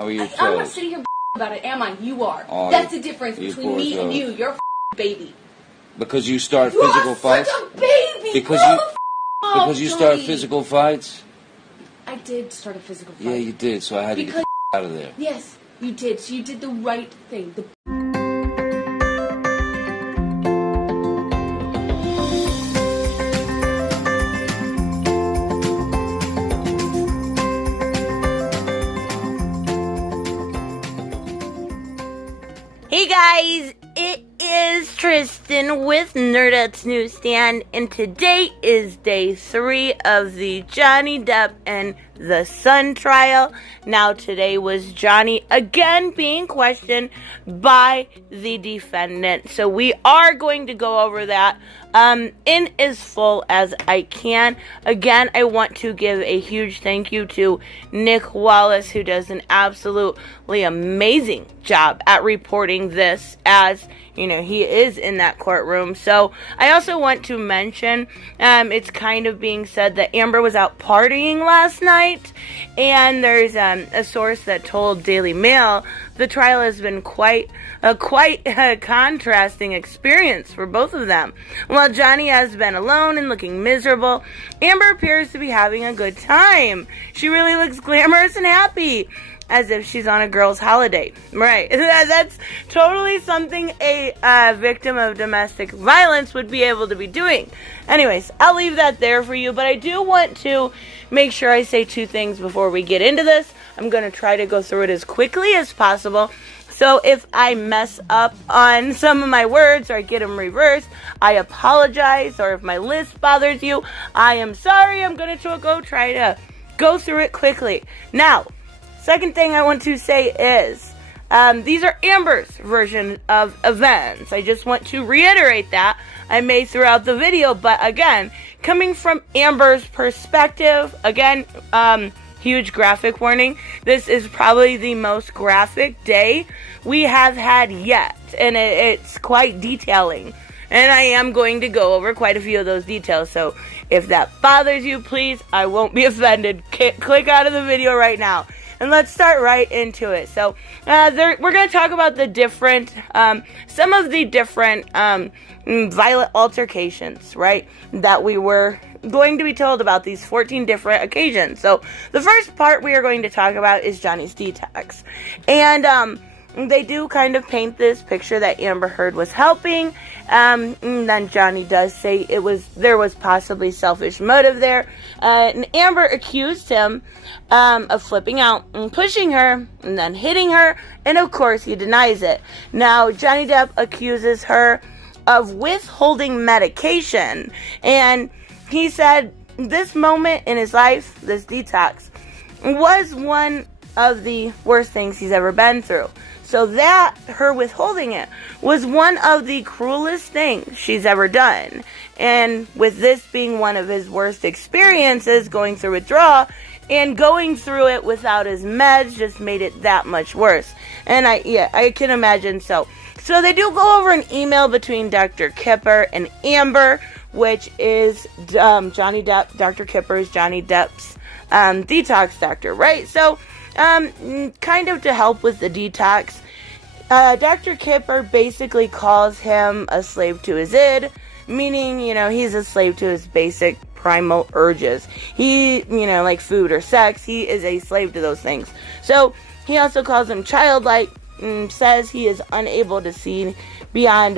How are your toes? I'm not sitting here about it, am I? You are. Oh, that's the difference between me toes. and you. You're a baby. Because you start physical fights? You're such a baby! Because you start physical fights? I did start a physical fight. Yeah, you did, so I had to get the out of there. Yes, you did. So you did the right thing. Hey guys, it is Tristan with Nerdette's NewsStand, and today is day 3 of the Johnny Depp and the Son trial. Now today was Johnny again being questioned by the defendant, so we are going to go over that in as full as I can. Again, I want to give a huge thank you to Nick Wallis, who does an absolutely amazing job at reporting this, as you know, he is in that courtroom. So I also want to mention, it's kind of being said that Amber was out partying last night, and there's a source that told Daily Mail the trial has been quite a contrasting experience for both of them. While Johnny has been alone and looking miserable, Amber appears to be having a good time. She really looks glamorous and happy, as if she's on a girl's holiday. Right. That's totally something a victim of domestic violence would be able to be doing. Anyways, I'll leave that there for you, but I do want to make sure I say 2 things before we get into this. I'm going to try to go through it as quickly as possible. So if I mess up on some of my words or I get them reversed, I apologize. Or if my list bothers you, I am sorry. I'm going to try to go through it quickly. Now, second thing I want to say is, these are Amber's version of events. I just want to reiterate that. I may throughout the video, but again, coming from Amber's perspective, again, huge graphic warning. This is probably the most graphic day we have had yet, and it's quite detailing. And I am going to go over quite a few of those details, so if that bothers you, please, I won't be offended. Click out of the video right now. And let's start right into it. So, we're going to talk about the different, some of the different violent altercations, right, that we were going to be told about, these 14 different occasions. So, the first part we are going to talk about is Johnny's detox. And they do kind of paint this picture that Amber Heard was helping. And then Johnny does say there was possibly selfish motive there. And Amber accused him of flipping out and pushing her and then hitting her. And of course, he denies it. Now, Johnny Depp accuses her of withholding medication. And he said this moment in his life, this detox, was one of the worst things he's ever been through. So that, her withholding it, was one of the cruelest things she's ever done. And with this being one of his worst experiences, going through withdrawal, and going through it without his meds just made it that much worse. And I can imagine so. So they do go over an email between Dr. Kipper and Amber, which is Johnny Depp. Dr. Kipper is Johnny Depp's detox doctor, right? So, kind of to help with the detox, Dr. Kipper basically calls him a slave to his id, meaning, you know, he's a slave to his basic primal urges. He, you know, like food or sex, he is a slave to those things. So, he also calls him childlike, and says he is unable to see beyond,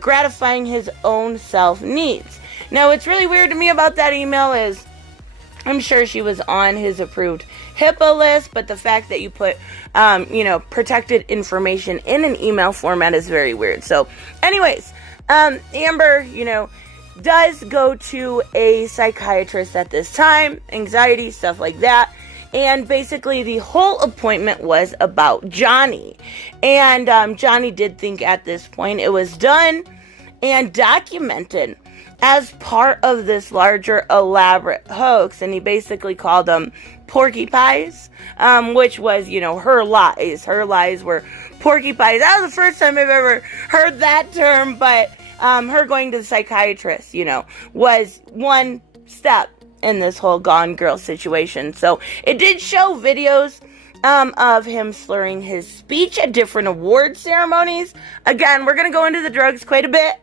gratifying his own self needs. Now, what's really weird to me about that email is, I'm sure she was on his approved HIPAA list, but the fact that you put, protected information in an email format is very weird. So, anyways, Amber, does go to a psychiatrist at this time, anxiety, stuff like that. And basically the whole appointment was about Johnny. And Johnny did think at this point it was done and documented as part of this larger elaborate hoax. And he basically called them porky pies, which was, her lies. Her lies were porky pies. That was the first time I've ever heard that term, but her going to the psychiatrist, was one step in this whole Gone Girl situation. So it did show videos of him slurring his speech at different award ceremonies. Again, we're going to go into the drugs quite a bit.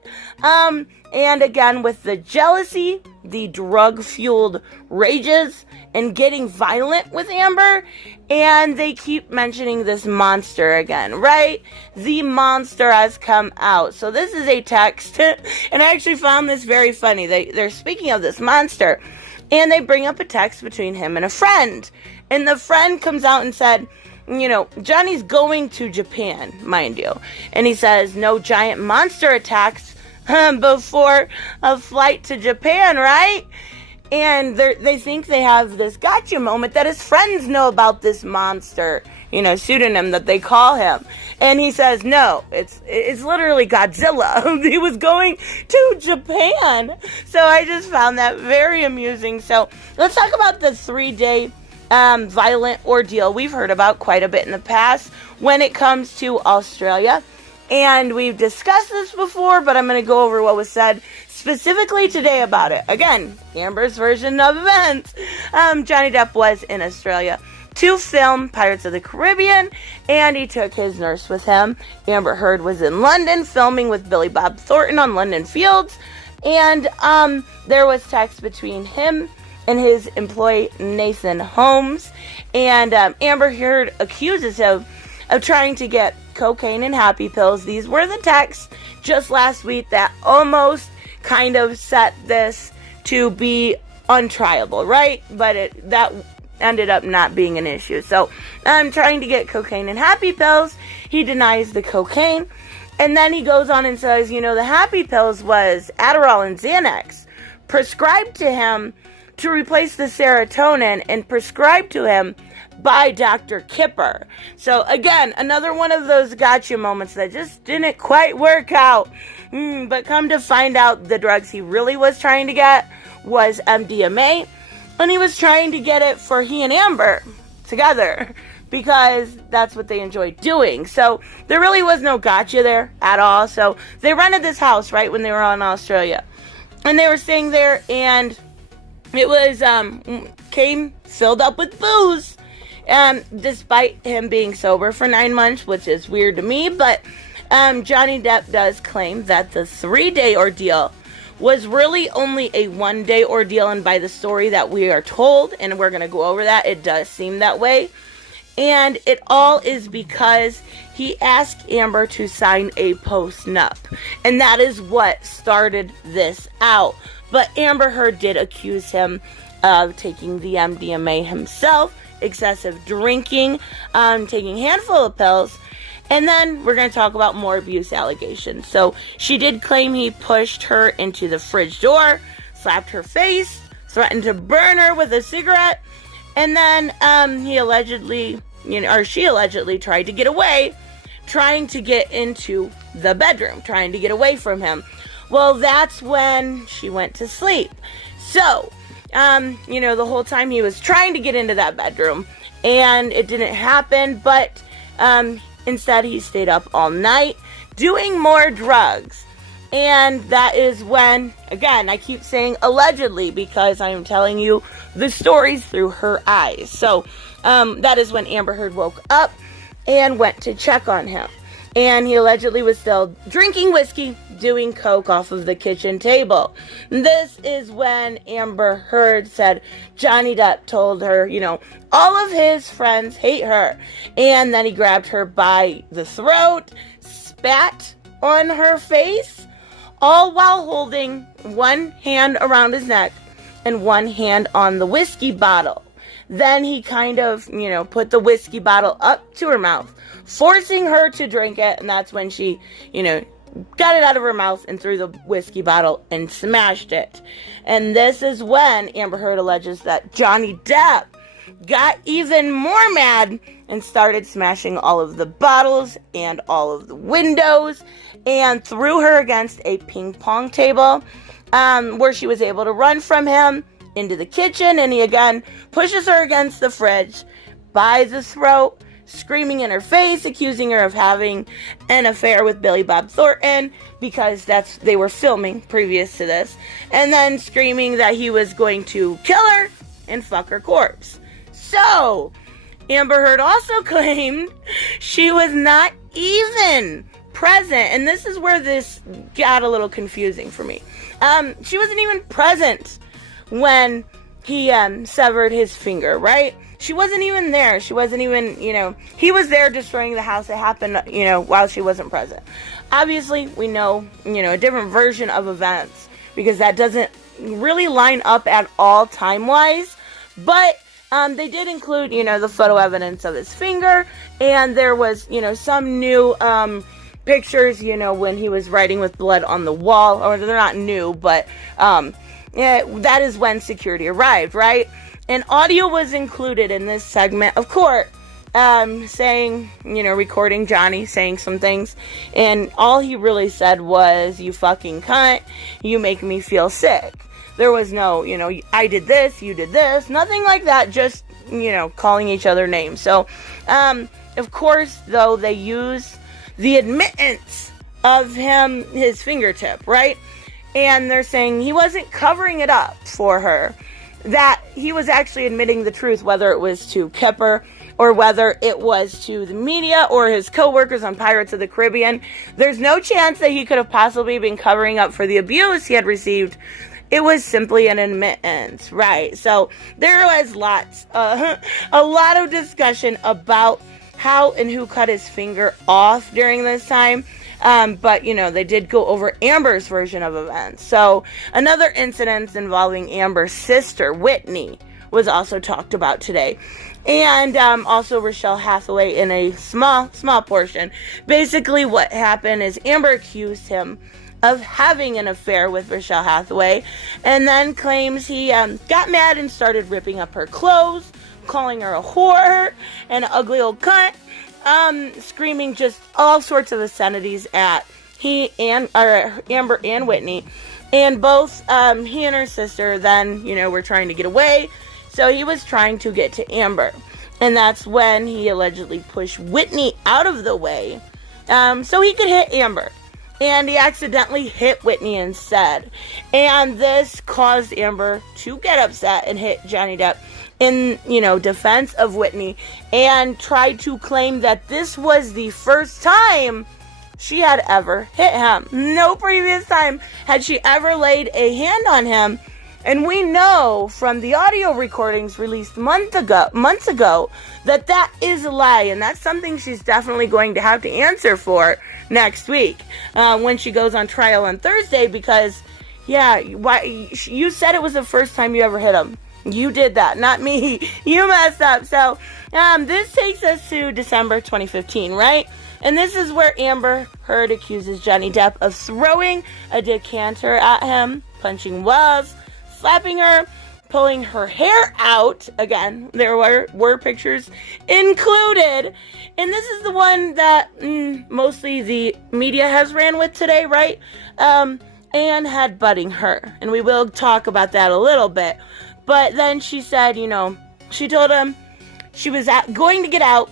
And again, with the jealousy, the drug-fueled rages, and getting violent with Amber. And they keep mentioning this monster again, right? The monster has come out. So this is a text, and I actually found this very funny. They're speaking of this monster, and they bring up a text between him and a friend. And the friend comes out and said, Johnny's going to Japan, mind you. And he says, no giant monster attacks before a flight to Japan, right? And they think they have this gotcha moment that his friends know about this monster, pseudonym that they call him. And he says, no, it's literally Godzilla. He was going to Japan. So I just found that very amusing. So let's talk about the 3-day violent ordeal we've heard about quite a bit in the past when it comes to Australia. And we've discussed this before, but I'm going to go over what was said specifically today about it. Again, Amber's version of events. Johnny Depp was in Australia to film Pirates of the Caribbean, and he took his nurse with him. Amber Heard was in London filming with Billy Bob Thornton on London Fields, and there was text between him and his employee Nathan Holmes, and Amber Heard accuses him of trying to get cocaine and happy pills. These were the texts just last week that almost kind of set this to be untriable, right? But that ended up not being an issue. So I'm trying to get cocaine and happy pills. He denies the cocaine, and then he goes on and says, the happy pills was Adderall and Xanax prescribed to him to replace the serotonin, and prescribed to him by Dr. Kipper. So again, another one of those gotcha moments that just didn't quite work out. But come to find out, the drugs he really was trying to get was MDMA, and he was trying to get it for he and Amber together because that's what they enjoyed doing. So there really was no gotcha there at all. So they rented this house right when they were in Australia, and they were staying there, and it was came filled up with booze. Despite him being sober for 9 months, which is weird to me, but Johnny Depp does claim that the 3-day ordeal was really only a 1-day ordeal, and by the story that we are told, and we're going to go over that, it does seem that way. And it all is because he asked Amber to sign a post-nup, and that is what started this out. But Amber Heard did accuse him of taking the MDMA himself, excessive drinking, taking a handful of pills, and then we're going to talk about more abuse allegations. So she did claim he pushed her into the fridge door, slapped her face, threatened to burn her with a cigarette, and then she allegedly tried to get away, trying to get into the bedroom, trying to get away from him. Well, that's when she went to sleep. So, the whole time he was trying to get into that bedroom, and it didn't happen, but instead he stayed up all night doing more drugs. And that is when, again, I keep saying allegedly because I am telling you the stories through her eyes. So that is when Amber Heard woke up and went to check on him. And he allegedly was still drinking whiskey, doing coke off of the kitchen table. This is when Amber Heard said Johnny Depp told her, all of his friends hate her. And then he grabbed her by the throat, spat on her face, all while holding one hand around his neck and one hand on the whiskey bottle. Then he kind of, put the whiskey bottle up to her mouth, forcing her to drink it. And that's when she, got it out of her mouth and threw the whiskey bottle and smashed it. And this is when Amber Heard alleges that Johnny Depp got even more mad and started smashing all of the bottles and all of the windows and threw her against a ping pong table where she was able to run from him into the kitchen, and he again pushes her against the fridge by the throat, screaming in her face, accusing her of having an affair with Billy Bob Thornton because they were filming previous to this, and then screaming that he was going to kill her and fuck her corpse. So Amber Heard also claimed she was not even present, and this is where this got a little confusing for me. She wasn't even present when he severed his finger, right? She wasn't even there. She wasn't even, he was there destroying the house. It happened, while she wasn't present. Obviously, we know, a different version of events, because that doesn't really line up at all time-wise, but they did include, the photo evidence of his finger, and there was, some new pictures, when he was writing with blood on the wall, or they're not new, but that is when security arrived, right? And audio was included in this segment of court, saying, recording Johnny saying some things, and all he really said was, "You fucking cunt, you make me feel sick." There was no, I did this, you did this, nothing like that, just, calling each other names. So, of course, though, they use the admittance of his fingertip, right? And they're saying he wasn't covering it up for her, that he was actually admitting the truth, whether it was to Kipper or whether it was to the media or his co-workers on Pirates of the Caribbean. There's no chance that he could have possibly been covering up for the abuse he had received. It was simply an admittance, right? So there was a lot of discussion about how and who cut his finger off during this time. But, they did go over Amber's version of events. So another incident involving Amber's sister, Whitney, was also talked about today. And also Rochelle Hathaway in a small portion. Basically what happened is Amber accused him of having an affair with Rochelle Hathaway, and then claims he got mad and started ripping up her clothes, calling her a whore and an ugly old cunt, screaming just all sorts of obscenities at Amber and Whitney. And both he and her sister then, were trying to get away. So he was trying to get to Amber. And that's when he allegedly pushed Whitney out of the way so he could hit Amber. And he accidentally hit Whitney instead. And this caused Amber to get upset and hit Johnny Depp in, defense of Whitney, and tried to claim that this was the first time she had ever hit him. No previous time had she ever laid a hand on him. And we know from the audio recordings released months ago that is a lie, and that's something she's definitely going to have to answer for next week when she goes on trial on Thursday, because why you said it was the first time you ever hit him. You did that, not me. You messed up. So this takes us to December 2015, right? And this is where Amber Heard accuses Johnny Depp of throwing a decanter at him, punching walls, slapping her, pulling her hair out. Again, there were pictures included. And this is the one that mostly the media has ran with today, right? And headbutting her. And we will talk about that a little bit. But then she said, she told him she was going to get out.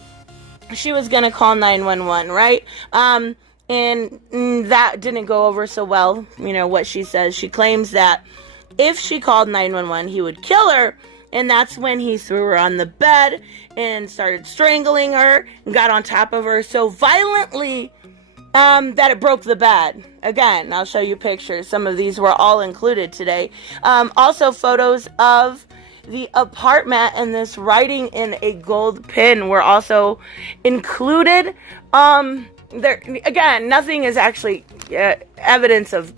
She was going to call 911, right? And that didn't go over so well. What she says. She claims that if she called 911, he would kill her. And that's when he threw her on the bed and started strangling her and got on top of her so violently that it broke the bed. Again, I'll show you pictures. Some of these were all included today. Also, photos of the apartment and this writing in a gold pin were also included. There, again, nothing is actually evidence of.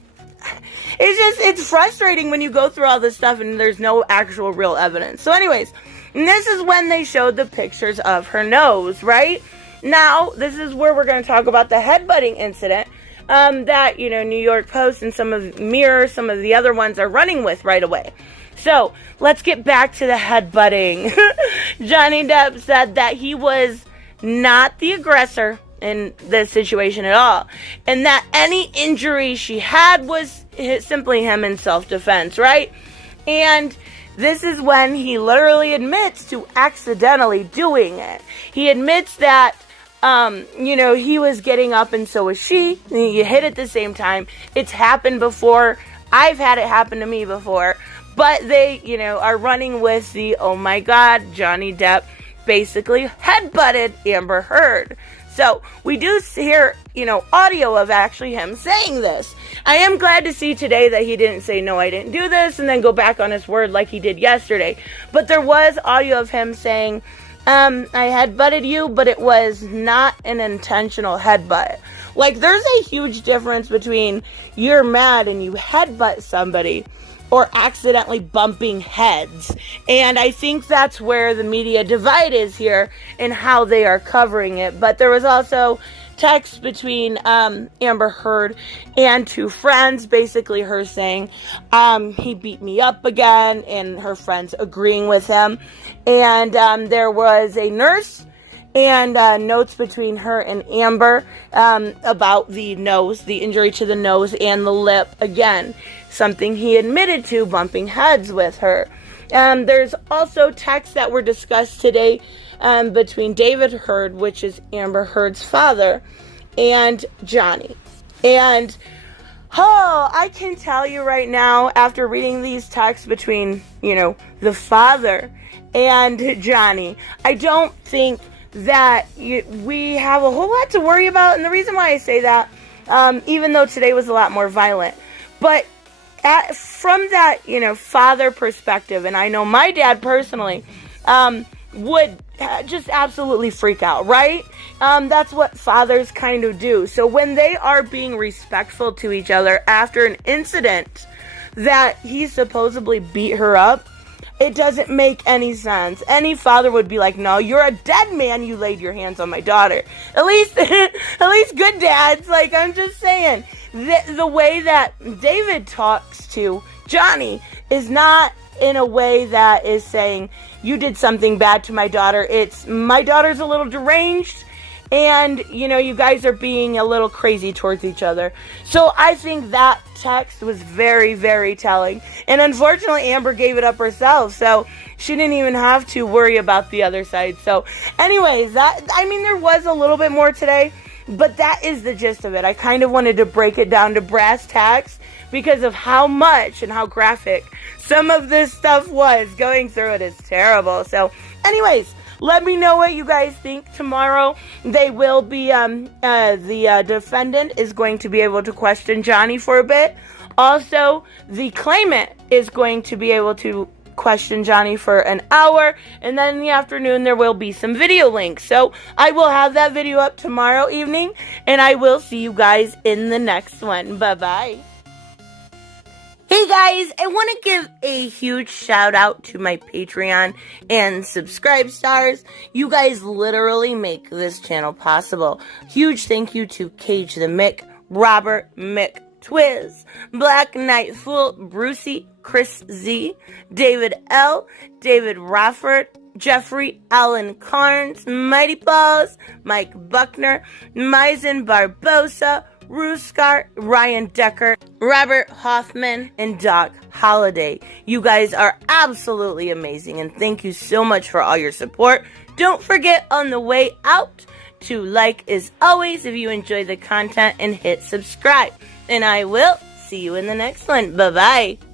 It's frustrating when you go through all this stuff and there's no actual real evidence. So anyways, this is when they showed the pictures of her nose, right? Now, this is where we're going to talk about the headbutting incident that, New York Post and some of Mirror, some of the other ones are running with right away. So, let's get back to the headbutting. Johnny Depp said that he was not the aggressor in this situation at all, and that any injury she had was simply him in self-defense, right? And this is when he literally admits to accidentally doing it. He admits that he was getting up and so was she. You hit at the same time. It's happened before. I've had it happen to me before. But they, are running with the, oh my God, Johnny Depp basically headbutted Amber Heard. So we do hear, audio of actually him saying this. I am glad to see today that he didn't say, no, I didn't do this, and then go back on his word like he did yesterday. But there was audio of him saying, I headbutted you, but it was not an intentional headbutt. Like, there's a huge difference between you're mad and you headbutt somebody or accidentally bumping heads. And I think that's where the media divide is here and how they are covering it. But there was also text between Amber Heard and two friends, basically her saying, he beat me up again, and her friends agreeing with him. And there was a nurse and notes between her and Amber about the nose, the injury to the nose and the lip. Again, something he admitted to, bumping heads with her. There's also texts that were discussed today between David Heard, which is Amber Heard's father, and Johnny. And, I can tell you right now, after reading these texts between, the father and Johnny, I don't think that we have a whole lot to worry about. And the reason why I say that, even though today was a lot more violent, but from that, father perspective, and I know my dad personally, would just absolutely freak out, right? That's what fathers kind of do. So when they are being respectful to each other after an incident that he supposedly beat her up, it doesn't make any sense. Any father would be like, no, you're a dead man, you laid your hands on my daughter. At least good dads, like, I'm just saying. The way that David talks to Johnny is not in a way that is saying, you did something bad to my daughter. It's, my daughter's a little deranged, and, you guys are being a little crazy towards each other. So I think that text was very, very telling. And unfortunately, Amber gave it up herself, so she didn't even have to worry about the other side. So anyways, there was a little bit more today, but that is the gist of it. I kind of wanted to break it down to brass tacks because of how much and how graphic some of this stuff was. Going through it is terrible. So anyways, let me know what you guys think. Tomorrow, they will be, the defendant is going to be able to question Johnny for a bit. Also, the claimant is going to be able to question Johnny for an hour. And then in the afternoon, there will be some video links. So I will have that video up tomorrow evening. And I will see you guys in the next one. Bye-bye. Hey guys, I want to give a huge shout out to my Patreon and subscribe stars. You guys literally make this channel possible. Huge thank you to Cage the Mick, Robert Mick Twiz, Black Knight Fool, Brucey, Chris Z, David L, David Rafford, Jeffrey Allen Carnes, Mighty Paws, Mike Buckner, Maizen Barbosa, Ruskart, Ryan Decker, Robert Hoffman, and Doc Holliday. You guys are absolutely amazing, and thank you so much for all your support. Don't forget on the way out to like as always if you enjoy the content and hit subscribe. And I will see you in the next one. Bye-bye.